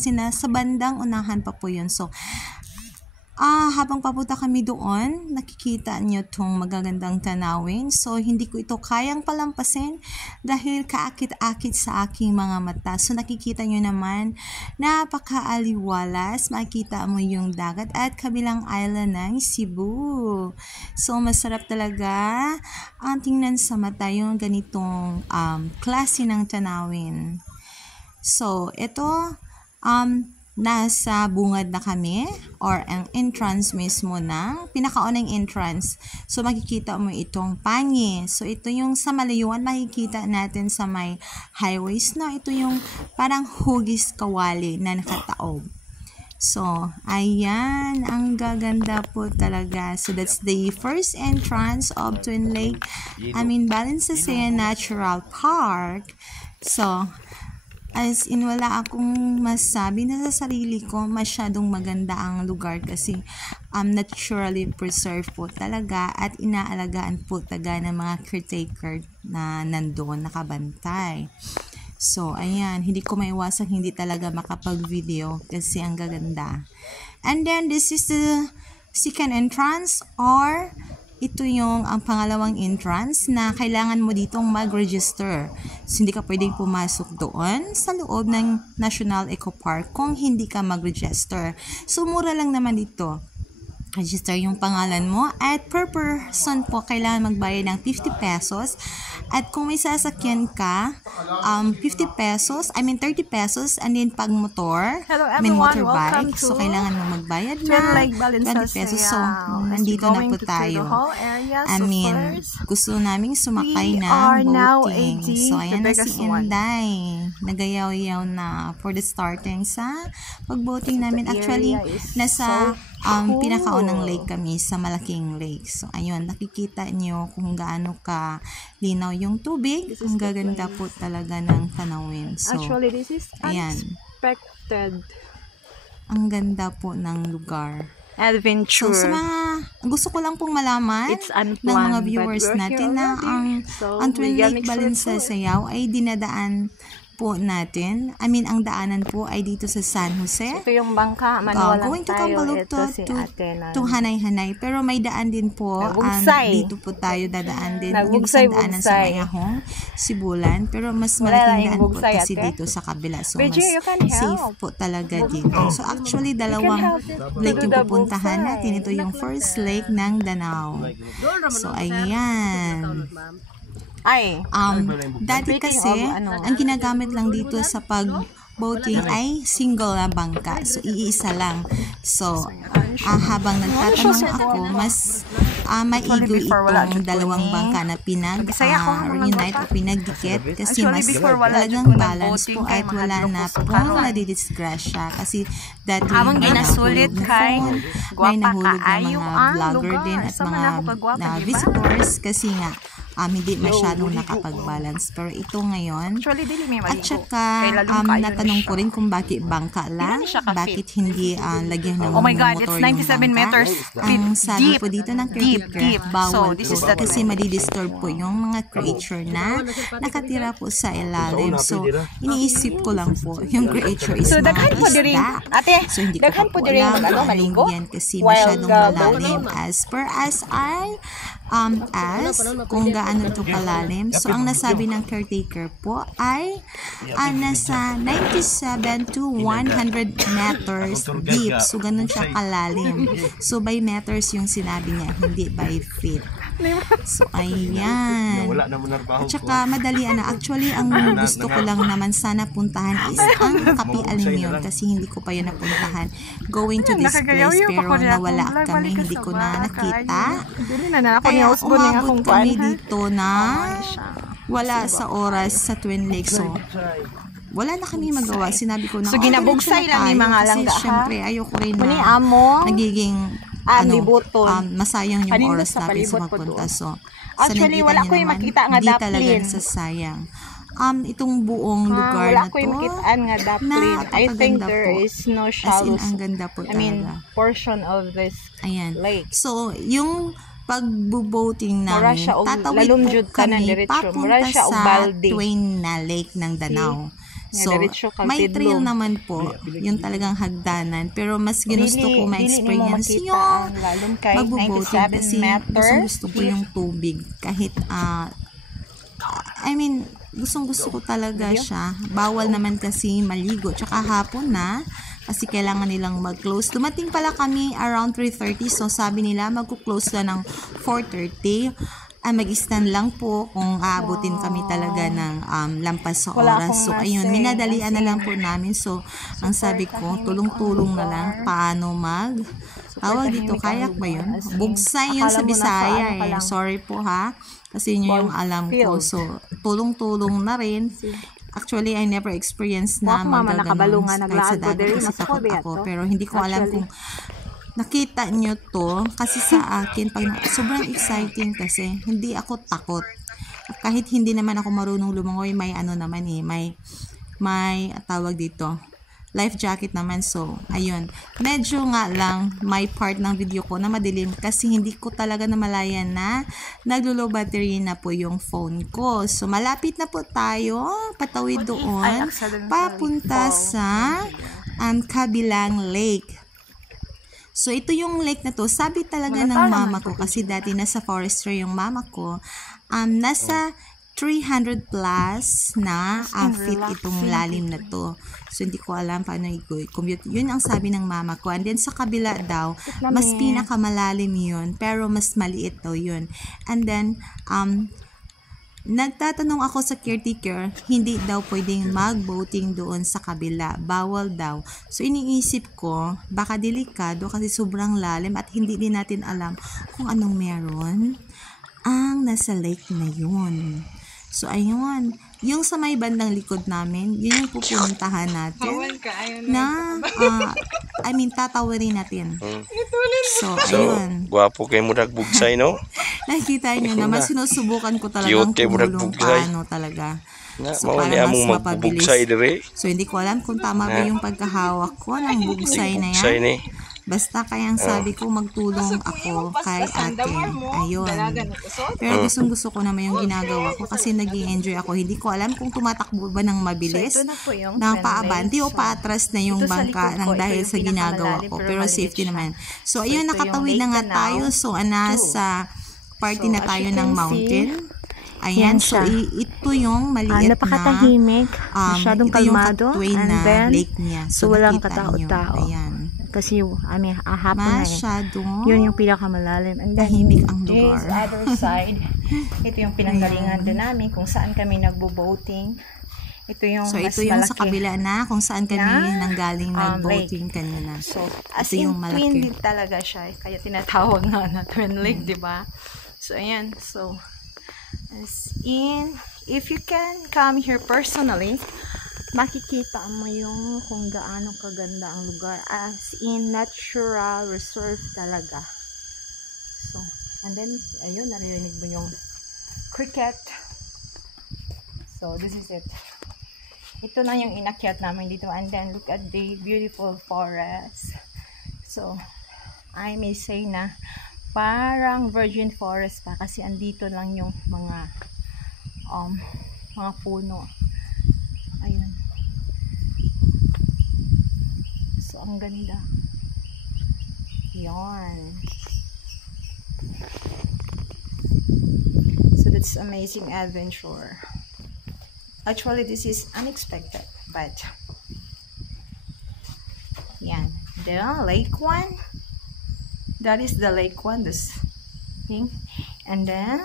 kasi nasa bandang unahan pa po yun. So, habang papunta kami doon, nakikita nyo itong magagandang tanawin. So, hindi ko ito kayang palampasin dahil kaakit-akit sa aking mga mata. So, nakikita nyo naman, napakaaliwalas. Makikita mo yung dagat at kabilang island ng Cebu. So, masarap talaga ang tingnan sa mata yung ganitong klase ng tanawin. So, ito, nasa bungad na kami or ang entrance mismo ng pinakaunang entrance. So, makikita mo itong pangi. So, ito yung sa malayuan makikita natin sa may highways na ito yung parang hugis kawali na nakataob. So, ayan, ang gaganda po talaga. So, that's the first entrance of Twin Lake, Balenciaga Natural Park. So, as in, wala akong masabi na sa sarili ko, masyadong maganda ang lugar kasi naturally preserved po talaga at inaalagaan po talaga ng mga caretaker na nandoon nakabantay. So, ayan, hindi ko maiwasang hindi talaga makapag-video kasi ang gaganda. And then, this is the second entrance or ito yung ang pangalawang entrance na kailangan mo ditong mag-register. So, hindi ka pwedeng pumasok doon sa loob ng National Eco Park kung hindi ka mag-register. So, mura lang naman dito. Register yung pangalan mo at per person po kailangan magbayad ng 50 pesos at kung may sasakyan ka 50 pesos, 30 pesos and then pag motor, motorbike, so kailangan mo magbayad na 20 pesos. So, nandito na po tayo. Gusto naming sumakay ng boating. So, ayan na si Inday. Nagayaw-yaw na for the starting sa pag-boating namin. Actually, nasa pinakaunang lake kami sa malaking lake. So, ayun, nakikita nyo kung gaano ka linaw yung tubig. Ang gaganda po talaga ng tanawin. So, actually, this is unexpected. Ang ganda po ng lugar. Adventure. So, sa mga, gusto ko lang pong malaman ng mga viewers natin na ang Twin Lake Balenciaga ay dinadaan po natin. Ang daanan po ay dito sa San Jose. Ito yung bangka, manuwalan going to Tambalugtog to Hanay-Hanay. Pero may daan din po. Dito po tayo dadaan din. Yung isang daanan sa Mayahong, Sibulan. Pero mas malaking daan po kasi dito sa kabila. So, mas safe po talaga dito. So, actually, dalawang lake yung pupuntahan natin. Ito yung first lake ng Danao. So, ayan. Dati kasi, ang ginagamit lang dito sa pag-boating ay single na bangka. So, iisa lang. So, habang nagtatanong ako, mas maigo itong dalawang bangka na pinag-reunite o pinagdikit kasi mas talagang balance po at wala na pong nadidisgrasya kasi dati may nahulog na phone, may nahulog na mga vlogger din at mga visitors kasi nga hindi masyadong nakapag-balance. Pero ito ngayon, at saka natanong ko rin kung bakit bangka lang, bakit hindi lagyan ng motor yung bangka. Ang sabi po dito ng caretaker, bawal po kasi madidisturb po yung mga creature na nakatira po sa ilalim. So, iniisip ko lang po, yung creature is mga isda. So, hindi ko po alam ano yan kasi masyadong malalim as kung gaano ito kalalim. So, ang nasabi ng caretaker po ay nasa 97 to 100 meters deep. So, ganun siya kalalim. So, by meters yung sinabi niya, hindi by feet. So, ayan. At saka, madalian na. Actually, ang gusto ko lang naman sana puntahan is ang Kapi Alimyon kasi hindi ko pa yun napuntahan. Going to this place, pero nawala kami. Hindi ko na nakita. Kaya umabot kami dito na wala sa oras sa Twin Lake. So, wala na kami magawa. Sinabi ko na, ginabugsay lang yung mga langga, kasi syempre, ayoko rin na nagiging masayang yung oras namin sa magpunta. So, actually, wala ko yung makita nga daplin. Hindi talaga sasayang. Itong buong lugar na to, I think there is no shallow, ang ganda po talaga. Portion of this lake. So, yung pagbo-boating namin, tatawid po kami papunta sa Twin na Lake ng Danao. So, may trail naman po, yung talagang hagdanan. Pero mas ginusto ko ma-experience yung magbo-boating kasi gusto ko yung tubig. Kahit, gustong-gusto ko talaga siya. Bawal naman kasi maligo. Tsaka hapon na, kasi kailangan nilang mag-close. Dumating pala kami around 3:30. So, sabi nila, mag-close na ng 4:30. Mag-stand lang po kung aabutin kami talaga ng lampas sa oras. So, ayun, minadalian na lang po namin. So, ang sabi ko, tulong-tulong na lang paano tawag dito, kayak ba yun? Bugsay yun sa Bisaya eh. Sorry po ha, kasi yun yung alam ko. So, tulong-tulong na rin. Actually, I never experienced na magaganon kahit sa dati kasi takot ako. Pero hindi ko alam kung nakita nyo to, kasi sa akin, sobrang exciting kasi, hindi ako takot. Kahit hindi naman ako marunong lumangoy, may naman eh, may tawag dito, life jacket naman. So, ayun. Medyo nga lang, may part ng video ko na madilim kasi hindi ko talaga namalayan na naglo-low battery na po yung phone ko. So, malapit na po tayo, patawid doon, papunta sa kabilang lake. So, ito yung lake na to. Sabi talaga ng mama ko, kasi dati nasa forestry yung mama ko, nasa 300 plus na feet itong lalim na to. So, hindi ko alam paano i-compute. Yun ang sabi ng mama ko. And then, sa kabila daw, mas pinakamalalim yun, pero mas maliit daw yun. And then, nagtatanong ako sa caretaker, hindi daw pwedeng mag-boating doon sa kabila. Bawal daw. So, iniisip ko, baka delikado kasi sobrang lalim at hindi din natin alam kung anong meron ang nasa lake na yun. So, ayun. Yung sa may bandang likod namin, yun yung pupuntahan natin na, tatawarin natin. So, ayun. Gwapo kayo mo nagbugsay, no? Nakikita nyo naman, sinusubukan ko talagang kumulong paano talaga. So, para mas mapabilis. So, hindi ko alam kung tama ba yung pagkahawak ko ng bugsay na yan. Basta kayang sabi ko, magtulong ako kay ate. Ayun. Pero gusto ko naman yung ginagawa ko kasi nag-i-enjoy ako. Hindi ko alam kung tumatakbo ba ng mabilis, ng paabanti o paatras na yung bangka ng dahil sa ginagawa ko. Pero safety naman. So, ayun, nakatawid na nga tayo. So, nasa party na tayo ng mountain. Ayan, so ito yung maliit na napakatahimik, masyadong kalmado, ito yung na lake niya. So, walang nakita nyo. katao-tao. Ayan. Kasi hapon na masyadong yun yung pinakamalalim. And then, tahimik ang lugar. this other side, ito yung pinanggalingan din namin kung saan kami nagbo-boating. Ito yung so, mas ito yung malaki sa kabila na kung saan kami nanggaling nag-boating kanina. So, as ito in yung malaki. twin lake talaga siya. Kaya tinatawag na twin lake, diba? So, ayan. So, as in, if you can come here personally, makikita mo yung kung gaano kaganda ang lugar. As in, natural reserve talaga. So, and then, ayun, naririnig mo yung cricket. So, this is it. Ito na yung inakyat namin dito. And then, look at the beautiful forest. So, I may say na parang virgin forest pa kasi andito lang yung mga puno. Ayun. So, ang ganda. Yan. So, that's amazing adventure. Actually, this is unexpected, but yan. The lake one. That is the lake one, this thing. And then,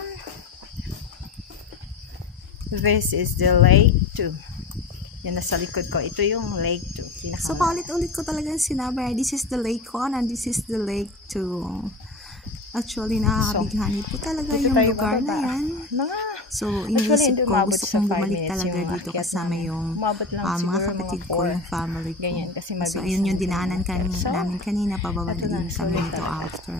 this is the lake 2. Yan, nasa likod ko. Ito yung lake 2. So, paulit-ulit ko talagang sinabi, this is the lake 1 and this is the lake 2. Actually, nakakabighani po talaga yung lugar na yan. So, iniisip ko, gusto kong bumalik talaga dito kasama yung mga kapatid ko, yung family ko. So, ayun yung dinaanan namin kanina, pababa din kami dito after.